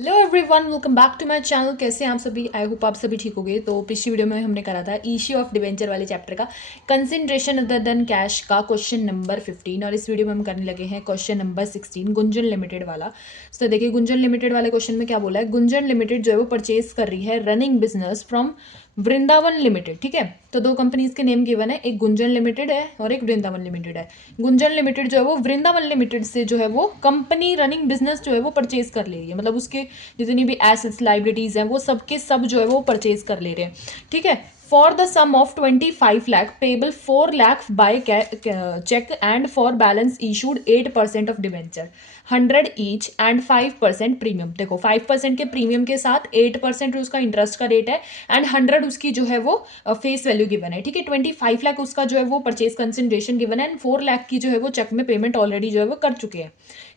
Hello everyone, welcome back to my channel. कैसे हैं आप सभी? आई होप आप सभी ठीक हो गए। तो पिछली वीडियो में हमने करा था इश्यू ऑफ डिबेंचर वाले चैप्टर का कंसिडरेशन अदर देन कैश का क्वेश्चन नंबर 15, और इस वीडियो में हम करने लगे हैं क्वेश्चन नंबर 16 गुंजन लिमिटेड वाला। तो देखिए, गुंजन लिमिटेड वाले क्वेश्चन में क्या बोला है। गुंजन लिमिटेड जो है वो परचेज कर रही है running business from Vrindavan limited. ठीक है, तो दो कंपनीज के नेम गिवन है, एक गुंजन लिमिटेड है और एक वृंदावन लिमिटेड है। गुंजन लिमिटेड जो है वो वृंदावन लिमिटेड से जो है वो कंपनी रनिंग बिजनेस जो है वो परचेज कर ले रही है, मतलब उसके जितनी भी एसेट्स लाइबिलिटीज हैं वो सब के सब जो है वो परचेज कर ले रहे हैं। ठीक है, for the sum of 25 lakh payable 4 lakh by cheque and for balance issued 8% of debenture 100 each and 5% premium. देखो 5% के प्रीमियम के साथ 8% उसका इंटरेस्ट का रेट है एंड 100 उसकी जो है वो फेस वैल्यू गिवन है। ठीक है, 25 लाख उसका जो है वो परचेज कंसिडरेशन गिवन है एंड 4 लाख की जो है वो चेक में पेमेंट ऑलरेडी जो है वो कर चुके हैं।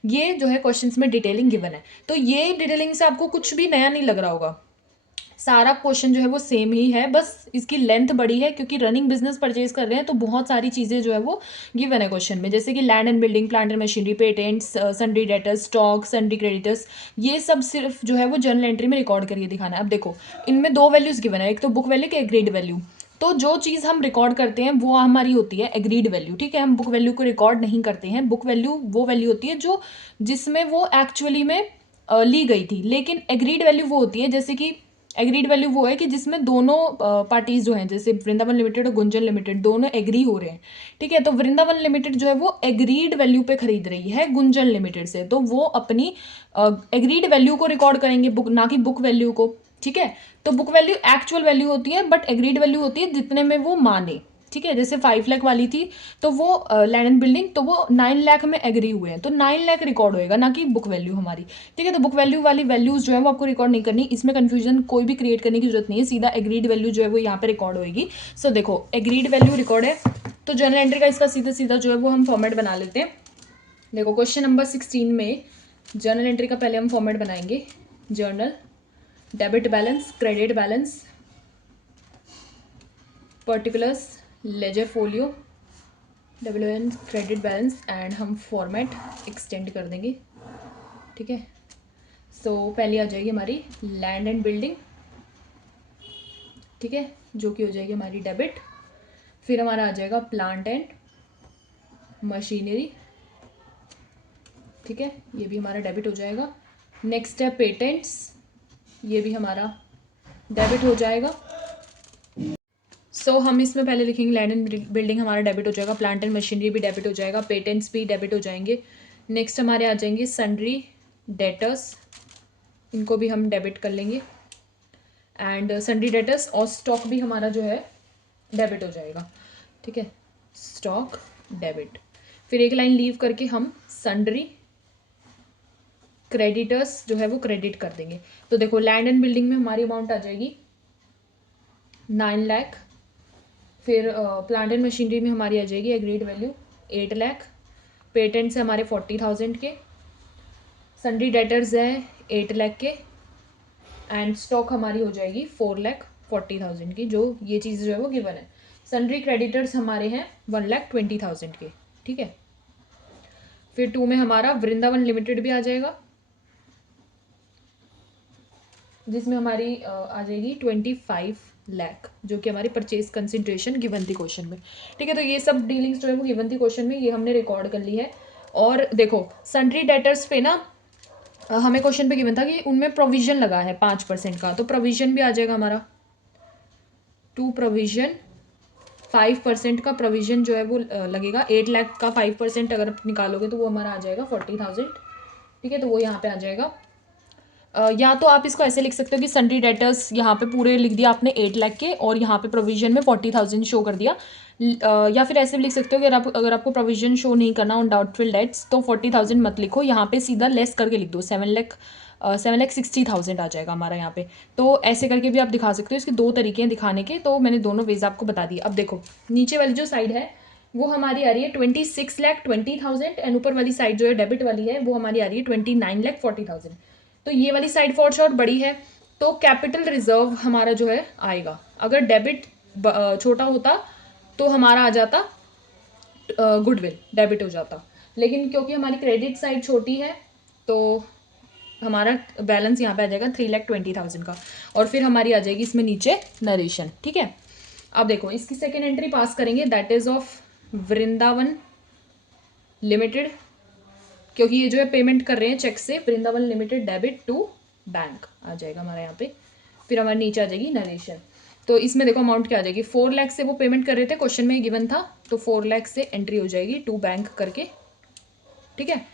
ये जो है क्वेश्चंस में डिटेलिंग गिवन है। तो ये डिटेलिंग से आपको कुछ भी नया नहीं लग रहा होगा, सारा क्वेश्चन जो है वो सेम ही है, बस इसकी लेंथ बड़ी है क्योंकि रनिंग बिजनेस परचेज कर रहे हैं तो बहुत सारी चीज़ें जो है वो गिवन है क्वेश्चन में, जैसे कि land and building, plant and machinery, patents, sundry debtors, stock, sundry creditors, ये सब सिर्फ जो है वो जर्नल एंट्री में रिकॉर्ड करके दिखाना है। अब देखो, इनमें दो वैल्यूज गिवन है, एक तो बुक वैल्यू, एक एग्रीड वैल्यू। तो जो चीज़ हम रिकॉर्ड करते हैं वो हमारी होती है एग्रीड वैल्यू। ठीक है, हम बुक वैल्यू को रिकॉर्ड नहीं करते हैं। बुक वैल्यू वो वैल्यू होती है जो जिसमें वो एक्चुअली में ली गई थी, लेकिन एग्रीड वैल्यू वो होती है, जैसे कि एग्रीड वैल्यू वो है कि जिसमें दोनों पार्टीज जो हैं, जैसे वृंदावन लिमिटेड और गुंजन लिमिटेड, दोनों एग्री हो रहे हैं। ठीक है, तो वृंदावन लिमिटेड जो है वो एग्रीड वैल्यू पे खरीद रही है गुंजन लिमिटेड से, तो वो अपनी एग्रीड वैल्यू को रिकॉर्ड करेंगे, बुक ना कि बुक वैल्यू को। ठीक है, तो बुक वैल्यू एक्चुअल वैल्यू होती है, बट एग्रीड वैल्यू होती है जितने में वो माने। ठीक है, जैसे 5 लाख वाली थी तो वो लैंड एंड बिल्डिंग, तो वो 9 लाख में एग्री हुए हैं, तो 9 लाख रिकॉर्ड होएगा, ना कि बुक वैल्यू हमारी। ठीक है, तो बुक वैल्यू वाली वैल्यूज जो है वो आपको रिकॉर्ड नहीं करनी, इसमें कंफ्यूजन कोई भी क्रिएट करने की जरूरत नहीं है, सीधा एग्रीड वैल्यू जो है वो यहाँ पे रिकॉर्ड होएगी। सो देखो, एग्रीड वैल्यू रिकॉर्ड है, तो जर्नल एंट्री का इसका सीधा सीधा जो है वो हम फॉर्मेट बना लेते हैं। देखो, क्वेश्चन नंबर 16 में जर्नल एंट्री का पहले हम फॉर्मेट बनाएंगे। Journal debit balance, credit balance, particulars, ledger folio, WN credit balance, and हम फॉर्मेट एक्सटेंड कर देंगे। ठीक है, सो पहले आ जाएगी हमारी लैंड एंड बिल्डिंग। ठीक है, जो कि हो जाएगी हमारी डेबिट। फिर हमारा आ जाएगा प्लांट एंड मशीनरी। ठीक है, ये भी हमारा डेबिट हो जाएगा। नेक्स्ट है पेटेंट्स, ये भी हमारा डेबिट हो जाएगा। हम इसमें पहले लिखेंगे लैंड एंड बिल्डिंग हमारा डेबिट हो जाएगा, प्लांट एंड मशीनरी भी डेबिट हो जाएगा, पेटेंट्स भी डेबिट हो जाएंगे। नेक्स्ट हमारे आ जाएंगे सन्ड्री डेटर्स, इनको भी हम डेबिट कर लेंगे, एंड सन्ड्री डेटर्स और स्टॉक भी हमारा जो है डेबिट हो जाएगा। ठीक है, स्टॉक डेबिट। फिर एक लाइन लीव करके हम सन्ड्री क्रेडिटर्स जो है वो क्रेडिट कर देंगे। तो देखो, लैंड एंड बिल्डिंग में हमारी अमाउंट आ जाएगी 9 लाख। फिर प्लांट एंड मशीनरी में हमारी आ जाएगी एग्रीड वैल्यू 8 लाख। पेटेंट्स है हमारे 40,000 के, सन्ड्री डेटर्स है 8 लाख के, एंड स्टॉक हमारी हो जाएगी 4,40,000 की, जो ये चीज़ जो है वो गिवन है। सन्ड्री क्रेडिटर्स हमारे हैं 1,20,000 के। ठीक है, फिर 2 में हमारा वृंदावन लिमिटेड भी आ जाएगा, जिसमें हमारी आ जाएगी 25 लाख, जो कि हमारी परचेज कंसिडरेशन गिवन थी क्वेश्चन में। ठीक है, तो ये सब डीलिंग्स जो है वो गिवन थी क्वेश्चन में, ये हमने रिकॉर्ड कर ली है। और देखो, सन्ड्री डेटर्स पे ना हमें क्वेश्चन पे गिवन था कि उनमें प्रोविजन लगा है 5% का, तो प्रोविजन भी आ जाएगा हमारा टू प्रोविजन 5% का प्रोविजन जो है वो लगेगा। 8 लाख का 5% अगर आप निकालोगे तो वो हमारा आ जाएगा 40,000। ठीक है, तो वो यहाँ पे आ जाएगा। या तो आप इसको ऐसे लिख सकते हो कि सन्ड्री डेटर्स यहाँ पे पूरे लिख दिया आपने 8 लाख के, और यहाँ पे प्रोविजन में 40,000 शो कर दिया। या फिर ऐसे भी लिख सकते हो कि अगर आपको प्रोविजन शो नहीं करना ऑन डाउटफुल डेट्स तो 40,000 मत लिखो, यहाँ पे सीधा लेस करके लिख दो, 7,60,000 आ जाएगा हमारा यहाँ पे। तो ऐसे करके भी आप दिखा सकते हो, इसके दो तरीके हैं दिखाने के, तो मैंने दोनों वेज आपको बता दिए। अब देखो, नीचे वाली जो साइड है वो हमारी आ रही है 26,20,000, एंड ऊपर वाली साइड जो है डेबिट वाली है वो हमारी आ रही है 29,40,000। तो ये वाली साइड फॉर शॉर्ट बड़ी है, तो कैपिटल रिजर्व हमारा जो है आएगा। अगर डेबिट छोटा होता तो हमारा आ जाता गुडविल, डेबिट हो जाता, लेकिन क्योंकि हमारी क्रेडिट साइड छोटी है तो हमारा बैलेंस यहाँ पे आ जाएगा 3,20,000 का। और फिर हमारी आ जाएगी इसमें नीचे नरेशन, ठीक है। अब देखो इसकी सेकेंड एंट्री पास करेंगे, that is of Vrindavan limited, क्योंकि ये जो है पेमेंट कर रहे हैं चेक से, Vrindavan limited debit to bank आ जाएगा हमारा यहाँ पे। फिर हमारे नीचे आ जाएगी नरेशन। तो इसमें देखो अमाउंट क्या आ जाएगी, 4 लाख से वो पेमेंट कर रहे थे, क्वेश्चन में गिवन था, तो 4 लाख से एंट्री हो जाएगी टू बैंक करके, ठीक है।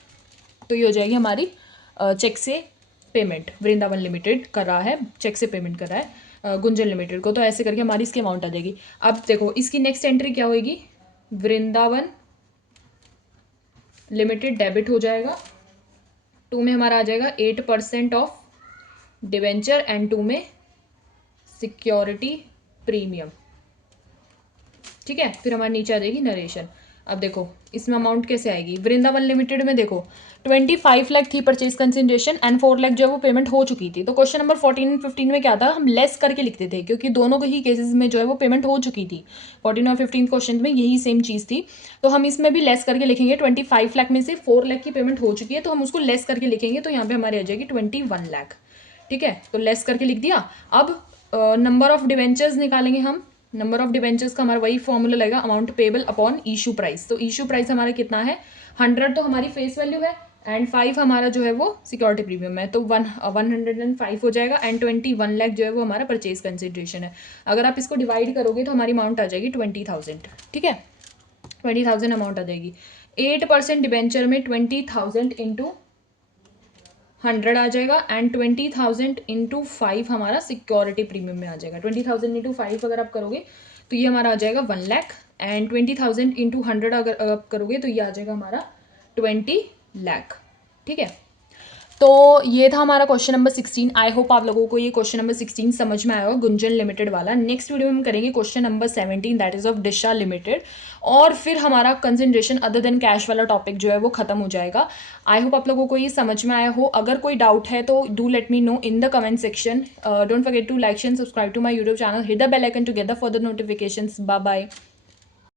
तो ये हो जाएगी हमारी चेक से पेमेंट, वृंदावन लिमिटेड कर रहा है, चेक से पेमेंट कर रहा है गुंजन लिमिटेड को, तो ऐसे करके हमारी इसकी अमाउंट आ जाएगी। अब देखो इसकी नेक्स्ट एंट्री क्या होगी, वृंदावन लिमिटेड डेबिट हो जाएगा, 2 में हमारा आ जाएगा 8% ऑफ डिवेंचर एंड 2 में सिक्योरिटी प्रीमियम, ठीक है। फिर हमारे नीचे आ जाएगी नरेशन। अब देखो इसमें अमाउंट कैसे आएगी, वृंदावन लिमिटेड में देखो 25 लाख थी परचेज कंसिडरेशन एंड 4 लाख जो है वो पेमेंट हो चुकी थी। तो क्वेश्चन नंबर 14 और 15 में क्या था, हम लेस करके लिखते थे, क्योंकि दोनों ही केसेस में जो है वो पेमेंट हो चुकी थी। 14 और 15 क्वेश्चन में यही सेम चीज़ थी, तो हम इसमें भी लेस करके लिखेंगे। 25 लाख में से 4 लाख की पेमेंट हो चुकी है, तो हम उसको लेस करके लिखेंगे, तो यहाँ पे हमारी आ जाएगी 21 लाख, ठीक है। तो लेस करके लिख दिया। अब नंबर ऑफ डिवेंचर्स निकालेंगे हम। नंबर ऑफ डिवेंचर्स का हमारा वही फॉर्मूला लगेगा, amount payable upon issue price. तो इशू प्राइस हमारा कितना है, 100 तो हमारी फेस वैल्यू है एंड 5 हमारा जो है वो सिक्योरिटी प्रीमियम है, तो 105 हो जाएगा एंड 21 लाख जो है वो हमारा परचेज कंसिडरेशन है। अगर आप इसको डिवाइड करोगे तो हमारी अमाउंट आ जाएगी 20,000, ठीक है। 20,000 अमाउंट आ जाएगी। 8% डिवेंचर में 20,000 इंटू 100 आ जाएगा एंड 20,000 इंटू 5 हमारा सिक्योरिटी प्रीमियम में आ जाएगा। 20,000 इंटू 5 अगर आप करोगे तो ये हमारा आ जाएगा 1 लाख एंड 20,000 इंटू 100 अगर आप करोगे तो ये आ जाएगा हमारा 20 लाख, ठीक है। तो ये था हमारा क्वेश्चन नंबर 16। आई होप आप लोगों को ये क्वेश्चन नंबर 16 समझ में आया होगा, गुंजन लिमिटेड वाला। नेक्स्ट वीडियो में हम करेंगे question number 17, that is of Disha limited, और फिर हमारा कंसंट्रेशन अदर देन कैश वाला टॉपिक जो है वो खत्म हो जाएगा। आई होप आप लोगों को ये समझ में आया हो। अगर कोई डाउट है तो do let me know in the comment section. Don't forget to like and subscribe to my YouTube channel, hit the bell icon to get the further notifications. Bye bye.